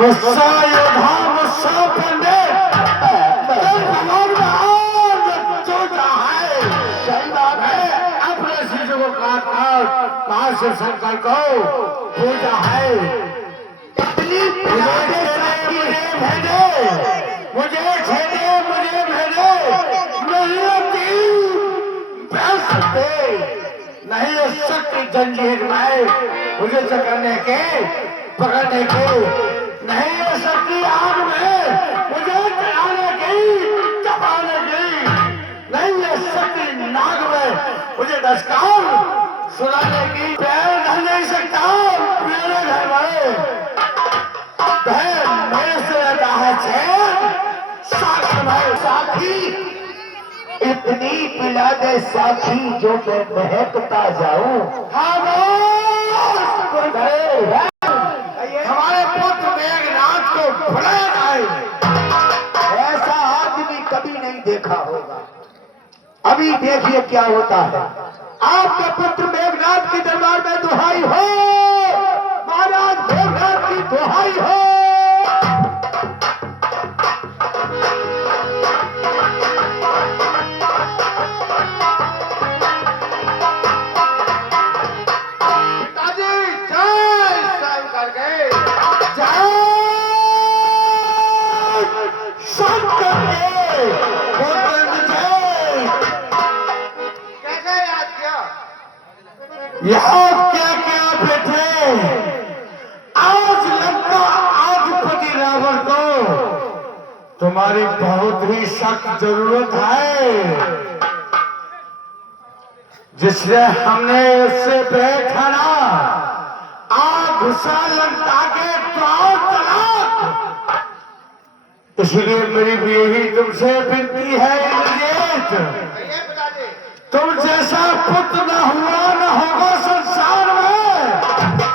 मुस्सा योद्धा मुस्सा पंडित भगवान जो चाहे सही बात है। अपने शिष्य को काट काट पास से शंकर को पूजा है। मुझे भेजे मुझे छेड़े मुझे भेजे नहीं हो सकती जंजीर में मुझे चकरने के पकड़ने की नहीं हो सकती आग में मुझे चढ़ाने की चबाने की नहीं हो सकती नाग में मुझे दस्कार सुनाने की पैर ढल नहीं सकता मेरे घर में बहन मेरे से रहता है चैन साथी इतनी पिला दे साथी जो मैं महकता जाऊं। हमारे पुत्र मेघनाथ को भुलाया जाए। ऐसा आदमी कभी नहीं देखा होगा। अभी देखिए क्या होता है। आपके पुत्र मेघनाथ के दरबार में दुहाई हो महाराज मेघनाथ की दुहाई हो। याद क्या क्या बेटे आज लगता आधिपति रावण को तुम्हारी बहुत ही सख्त जरूरत है। जिसने हमने उससे बैठा ना आग घुसा लंका के द्वार तलाक। इसलिए मेरी यही तुमसे विनती है इंद्रजीत तुम जैसा पुत्र न हुआ न होगा संसार में।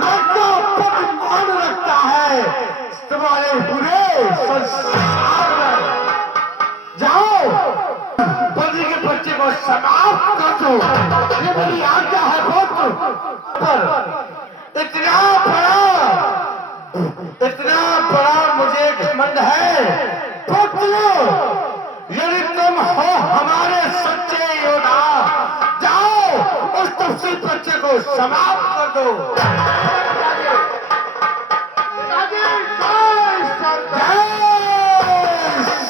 लड़का पुत्र मान रखता है तुम्हारे पूरे संसार में। जाओ बंदी के बच्चे को समाप्त कर दो। ये मेरी आज्ञा है पुत्र। पर इतना बड़ा मुझे घमंड है पुत्र। यदि तुम हो हमारे सच्चे योद्धा जाओ उस तफसील बच्चे को समाप्त कर दो।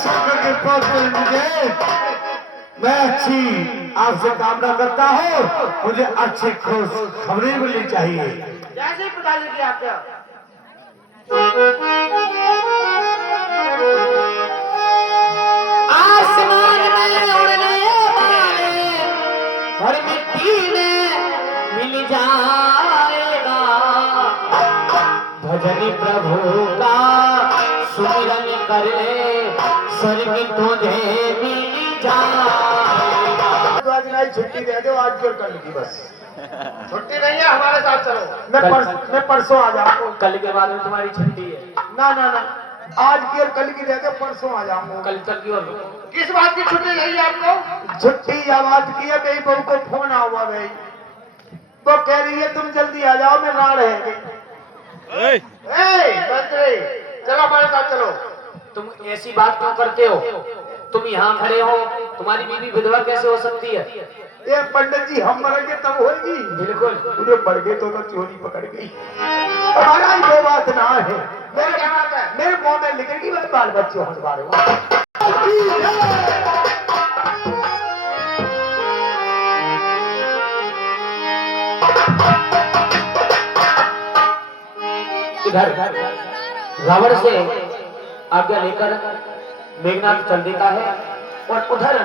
शंकर के पुत्र मुझे मैं अच्छी आपसे कामना करता हूँ। मुझे अच्छी खुश खबरें मिलनी चाहिए। जैसे पिताजी की आज्ञा। आसमान में उड़ने वाले और मिट्टी में मिल जाएगा। भजन प्रभु का सुमिरन कर ले स्वर्ग तुझे मिल जाएगा। तो आज नहीं छुट्टी दे दो आज क्यों कल की बस छुट्टी नहीं है हमारे साथ चलो। मैं परसों आ जाऊंगा। कल के बाद में तुम्हारी छुट्टी है। ना ना ना आज की और कल की दे दो परसों आ जाऊंगा। कल की और किस बात की छुट्टी चाहिए आपको? छुट्टी या बात की है मेरी बहू को फोन हुआ भाई वो कह रही है तुम जल्दी आ जाओ मैं ना रहेंगे। मंत्री चलो हमारे साथ चलो। तुम ऐसी बात क्यों करते हो? तुम यहाँ खड़े हो तुम्हारी बीवी विधवा कैसे हो सकती है? ये पंडित जी हम मरेंगे तब होगी। बिल्कुल पूरे बढ़ गए तो चोरी पकड़ गई। हमारा वो बात ना है। मेरे क्या बात है? मेरे मुंह में लिखेगी मैं बाल बच्चों के बारे में। इधर रावण से आज्ञा लेकर मेघनाथ चल देता है और उधर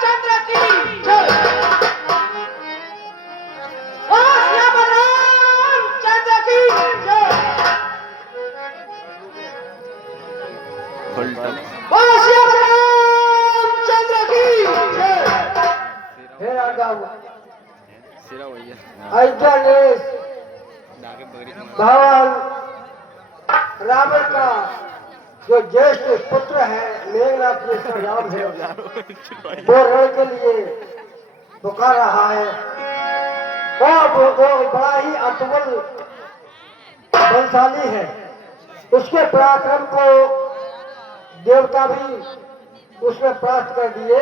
चंद्र की जय। चंद्र की जय। चंद्र की जय। हे राजा भगवान रावण का जो ज्येष्ठ पुत्र है मेघनाथ जिसका नाम है वो रण के लिए पुकार रहा है। वो वो बड़ा ही अतुल बलशाली है। उसके पराक्रम को देवता भी उसने प्राप्त कर दिए।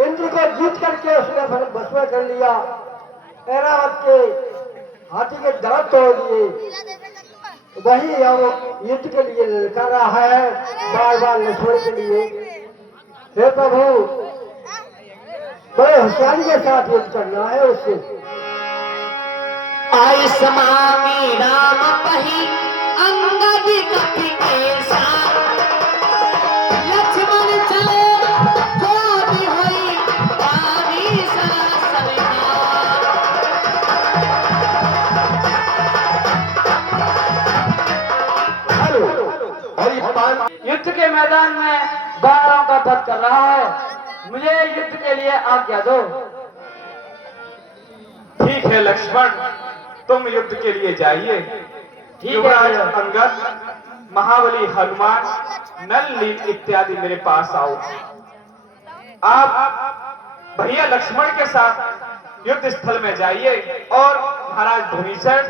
इंद्र को जीत करके उसने भस्म कर लिया। ऐरावत के हाथी के दांत तोड़ दिए। वही अब युद्ध के लिए ललकारा है बार बार लक्ष्मण के लिए। हे प्रभु, बड़े होशियारी के साथ युद्ध करना है उससे। आई समामी राम पही अंगद कपि के साथ लक्ष्मण चले गोदी होई पानी सरसरिया। युद्ध के मैदान में बाणों का वध कर रहा है। मुझे युद्ध के लिए आज्ञा दो। ठीक है लक्ष्मण, तुम युद्ध के लिए जाइए। युवराज अंगद, महाबली हनुमान, नल नील इत्यादि मेरे पास आओ। आप भैया लक्ष्मण के साथ युद्ध स्थल में जाइए और महाराज धुनीचर,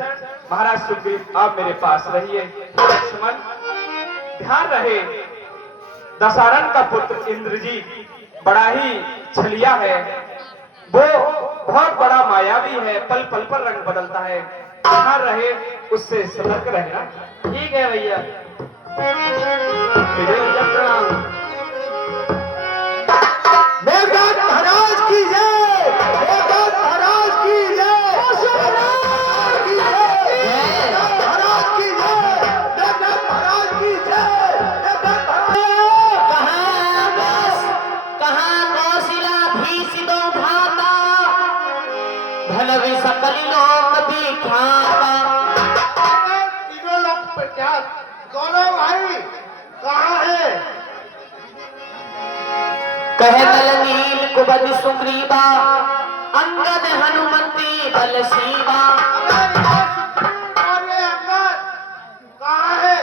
महाराज सुग्रीव आप मेरे पास रहिए। लक्ष्मण ध्यान रहे, दशरथ का पुत्र इंद्रजीत बड़ा ही छलिया है। वो बहुत बड़ा मायावी है, पल पल पर रंग बदलता है। ध्यान रहे, उससे सतर्क रहना। ठीक है भैया। मेघनाथ महाराज की जय, मेघनाथ महाराज की जय, महाराज की जय, महाराज की जय, मेघनाथ महाराज की जय, मेघनाथ महाराज। कहाँ कौशिलाधीश दो भाता धन भी सकल लोक दिखाता। तीनों लोग प्रख्यात दोनों भाई कहाँ है? कह नल नील कुबद सुग्रीवा अंगद हनुमंती बल सीवा। और ये अंगद कहाँ है?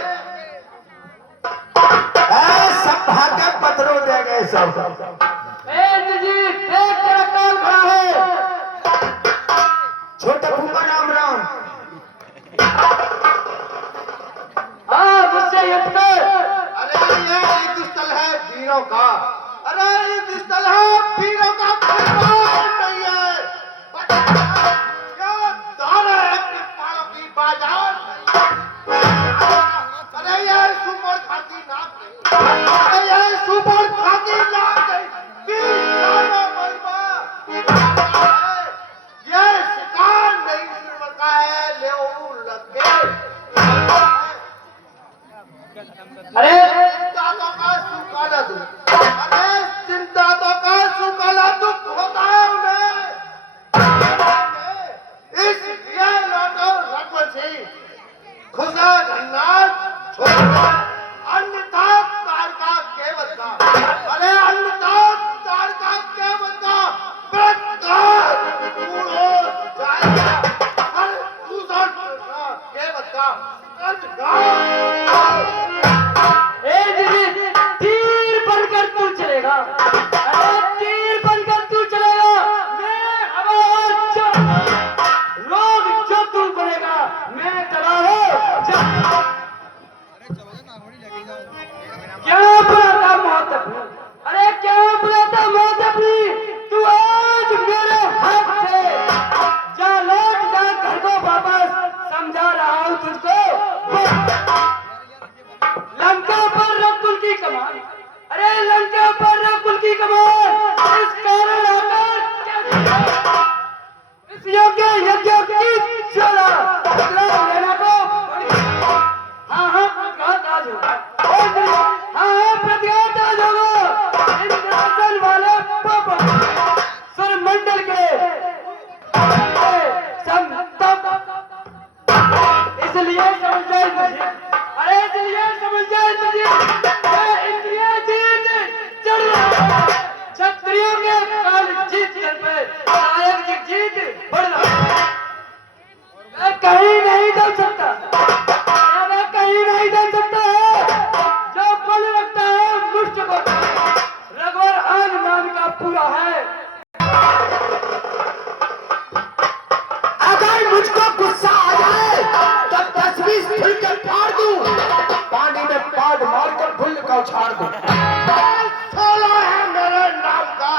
सब भागे पत्थरों दे गए सब। इंद्रजीत देख तेरा कौन खड़ा है? छोटे फूफा राम राम। हाँ, मुझसे युद्ध कर। अरे ये युद्ध स्थल है वीरों का। अरे युद्ध स्थल है वीरों का, भगवान नहीं है। क्या दान है कि पालों की बाजार नहीं। अरे ये सुपर खाती नाम नहीं। अरे ये सुपर खाती नाम नहीं। बीचारा मरवा ये शिकार नहीं सुन का है, ले लगे। अरे चिंता तो का सुखाना दुख। अरे चिंता तो का सुखाना दुख होता है उन्हें। इसलिए लौटो रघुवर सिंह, खुशा धन्नार छोड़, अन्यथा तारका केवल का। अरे अन्यथा तारका केवल का बेकार दूर हो जाएगा। अरे दूसरा केवल का तीर बनकर तू चलेगा। अरे तीर बनकर तू चलेगा। मैं आवाज लोग जो तू बनेगा, मैं चला हूँ। क्या बुलाता मोहतबी? अरे क्या बुलाता मोहतबी? तू आज मेरे हाथ से जा, लौट जा घर को वापस। समझा रहा हूँ तुझको। लंका पर रघुकुल की कमान। अरे लंका पर रघुकुल की कमान। इस कारण आकर इस योग्य मुझको गुस्सा आ जाए तब 10-20 फुलके फाड़ दूं, पानी में पाद मार कर फुल का उछाड़ दूं। सोला है मेरे नाम का,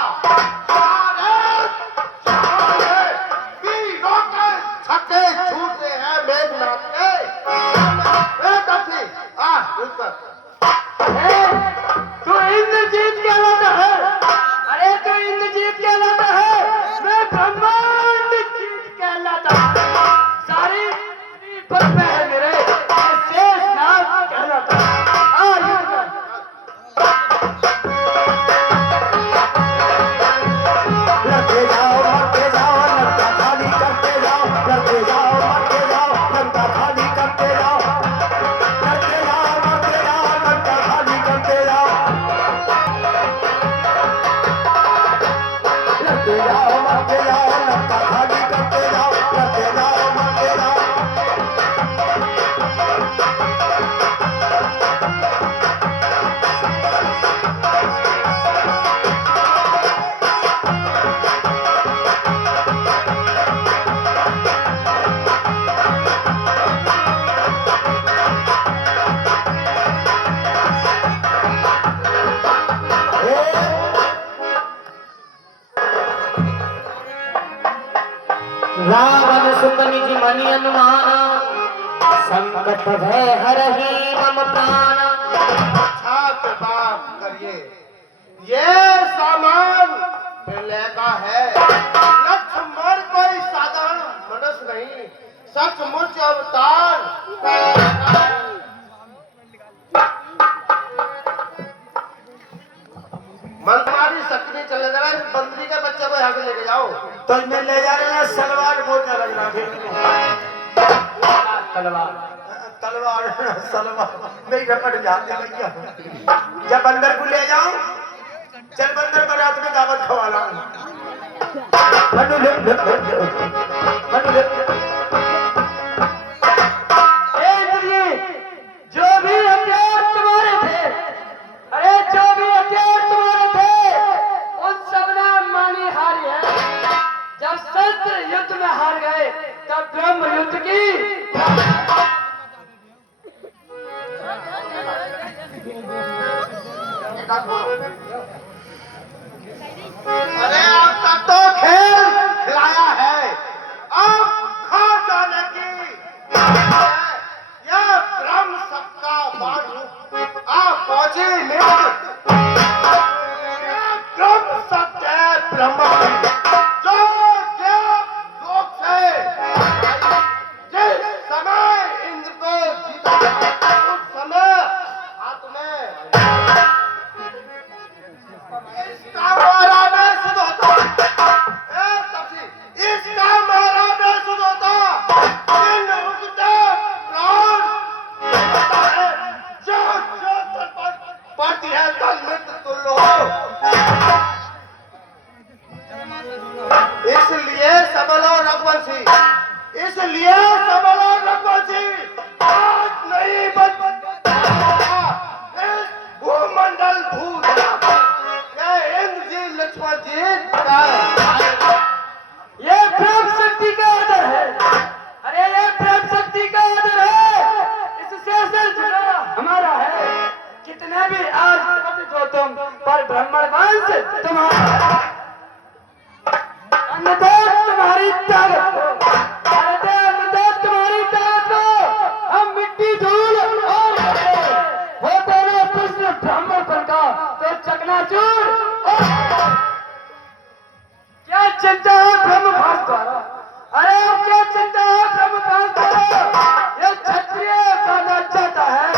छक्के छूटते हैं मेघनाथ के। तू इंद्रजीत कहलाता है। अरे तू इंद्रजीत कहलाता है, मैं ब्रह्मांड जीत कहलाता हूँ। सारी पर में है मेरे, मैं शेषनाग कहलाता हूँ। लड़ते जाओ मरते जाओ, लड़का खाली करते जाओ, लड़ते जाओ मरते जाओ, लड़का खाली करते जाओ, लड़ते जाओ मरते जाओ, लड़का खाली करते जाओ, लड़ते जाओ मरते जाओ, लड़का खाली करते जाओ, लड़ते जाओ मरते जाओ। रावण सुत निज मनि अनुमान, संकट भय हरहि मम प्राण। छात्र बाप करिए, ये सामान लेगा है। लक्ष्मण कोई साधारण मनुष्य नहीं, सचमुच अवतार। मंत्री शक्ति नहीं चलने दे रहा, इस बंदरी के बच्चे को यहाँ से लेके जाओ। तो मैं ले जा रहे हैं सलवार मोटा लग रहा है। तलवार तलवार सलवार नहीं रपट जाते भैया। जब बंदर को ले जाओ, चल बंदर को रात में दावत खवा लाऊं। जो भी हथियार तुम्हारे थे, अरे जो भी हथियार तुम्हारे थे, उन सब ने मानी हारी है। जब शस्त्र युद्ध में हार गए तब ब्रह्म युद्ध की अरे अब तक तो खेल खिलाया है, अब खा जाने की यह ब्रह्म सबका बाण आप पहुंचे मित्र। यह ब्रह्म सत्य है, ब्रह्म जो लोक से जिस समय इंद्र को जीता उस समय हाथ में इसका मारा मैं सुध होता, इसका मारा मैं सुध होता, इन उगते प्राण होता है, जो जो तन पर पड़ती है तन मृत तुल्य हो। इसलिए सबलो रघुवंशी, इसलिए सबलो रघुवंशी आज नहीं बच इस भूमंडल लक्ष्मण जी ये प्रेम शक्ति का आदर है। अरे ये प्रेम शक्ति का आदर है, इससे सिर झुकाना हमारा है। कितने भी आज पतित हो तुम, पर ब्राह्मण वंश तुम्हारा है। अन्नदेव तुम्हारी ताकत को, अन्नदेव तुम्हारी ताकत को हम मिट्टी धूल और वो दोनों कृष्ण ब्राह्मण पर का तो चकनाचूर। क्या चिंता है ब्रह्म भास द्वारा? अरे क्या चिंता है ब्रह्म भास द्वारा? ये क्षत्रिय बना चाहता है,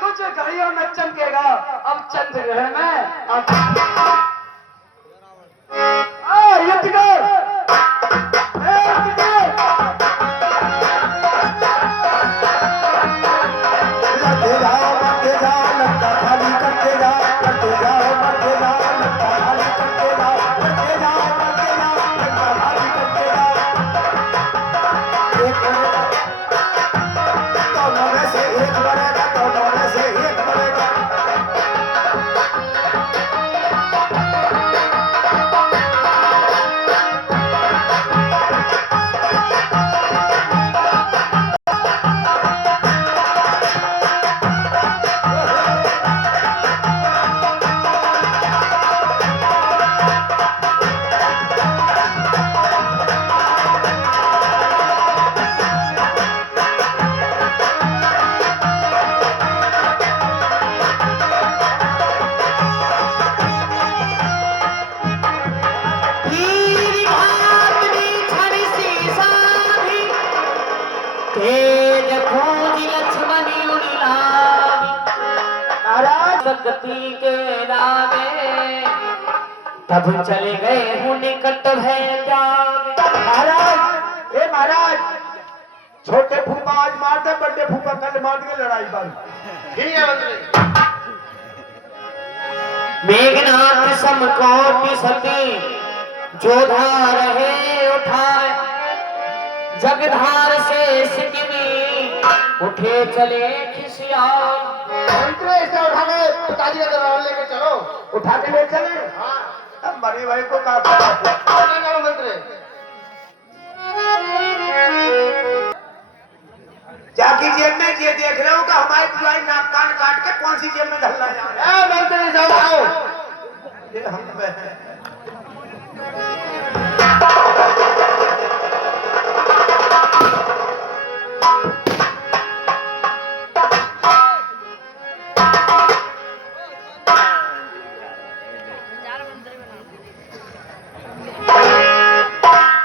कुछ घड़ियों में चमकेगा। अब चंद्र ग्रहण में युद्ध कर, युद्ध कर। लड़ते जाओ मरते जाओ, लड़का खाली करते जाओ, लड़ते जाओ मरते जाओ, लड़का खाली करते जाओ, लड़ते जाओ मरते जाओ, लड़का खाली करते जाओ। एक दोनों में से एक बढ़ेगा, दोनों में से एक बढ़ेगा। शक्ति के नामे, तब चले गए हूँ निकट भय त्याग। महाराज, ए महाराज, छोटे फूफा आज मारते, बड़े फूफा कल मार के लड़ाई कर। ठीक है मंत्री। मेघनाथ समकोटि सती जोधा रहे उठाए, जगधार से सिकनी उठे चले खिसियाए। मंत्री इसे उठा के पिताजी का दरबार लेके चलो। उठा के ले चले? हाँ। अब मरी भाई को क्या करो मंत्री? जाकी जेब में ये देख रहे हो कि हमारी बुआई नाक कान काट के कौन सी जेब में धरना जा रहा है? मंत्री साहब आओ। ये हम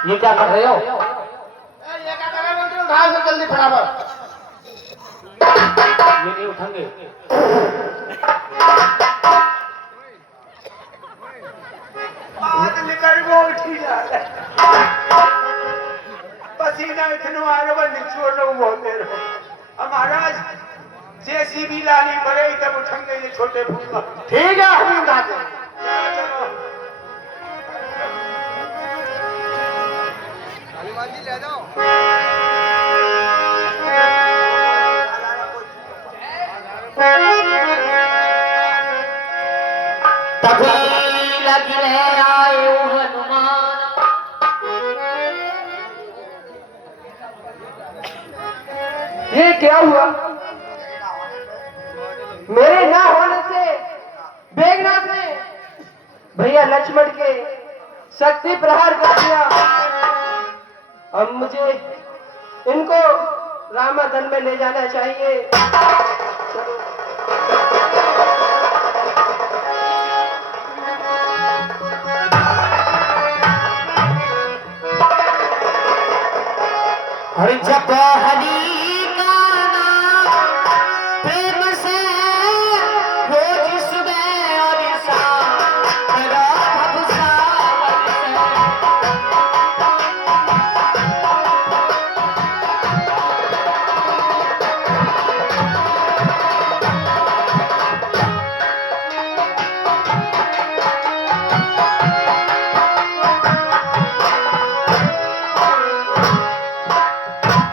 ये क्या कर रहे हो? ये क्या कर रहे हो मंत्री? उठाओ से जल्दी फटाफट। ये नहीं उठेंगे। बात निकल वो उठी जा रहा है। पसीना इतना आ रहा है, निचोड़ लो बहुत देर हो। अब महाराज जेसीबी लानी पड़ेगी तब उठेंगे ये छोटे फूफा। ठीक है, हम उठाते हैं। चलो ले जाओ। तभी लगे आए हनुमान, ये क्या हुआ? मेरे ना होने से मेघनाथ ने भैया लक्ष्मण के शक्ति प्रहार कर दिया। अब मुझे इनको रामाधन में ले जाना चाहिए। हरि जप हरि का नाम प्रेम से रोज सुबह और शाम करो भव सावन से।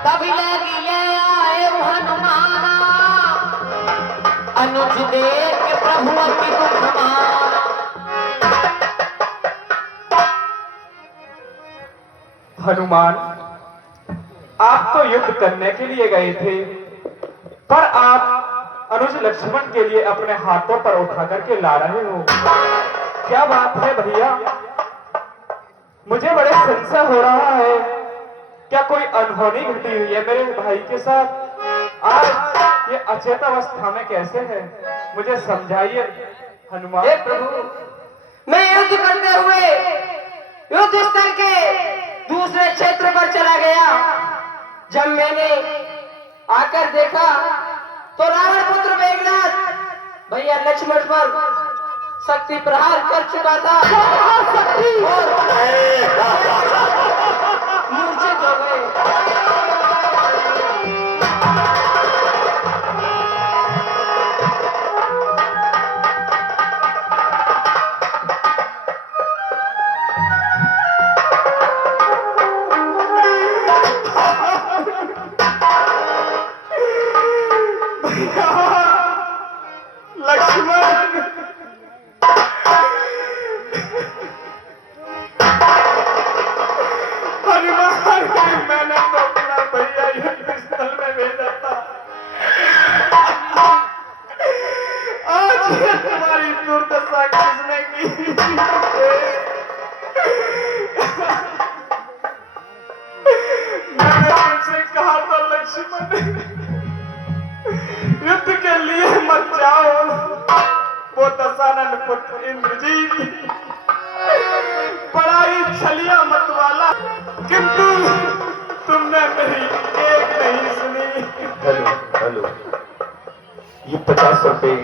तभी लगे आए हनुमाना, अनुज देख के प्रभु की दुख माना। हनुमान, आप तो युद्ध करने के लिए गए थे, पर आप अनुज लक्ष्मण के लिए अपने हाथों पर उठा करके ला रहे हो। क्या बात है भैया? मुझे बड़े संशय हो रहा है। क्या कोई अनहोनी घटी हुई है मेरे भाई के साथ? आज ये अचेत अवस्था में कैसे है? मुझे समझाइए हनुमान। हे प्रभु, मैं युद्ध करते हुए युद्ध स्थल के दूसरे क्षेत्र पर चला गया। जब मैंने आकर देखा तो रावण पुत्र मेघनाथ भैया लक्ष्मण पर शक्ति प्रहार कर चुका था और मूर्छित हो गए। लक्ष्मण, हनुमान, मैंने तो अपना भैया युद्ध स्थल में भेजा था। आज तुम्हारी दुर्दशा किसने की? मैंने तुमसे कहा था लक्ष्मण, युद्ध के लिए मत जाओ। वो दशानन पुत्र इंद्रजीत बड़ा ही छलिया मत वाला, किंतु तुमने मेरी एक नहीं सुनी। हेलो हेलो, ये 50 रुपए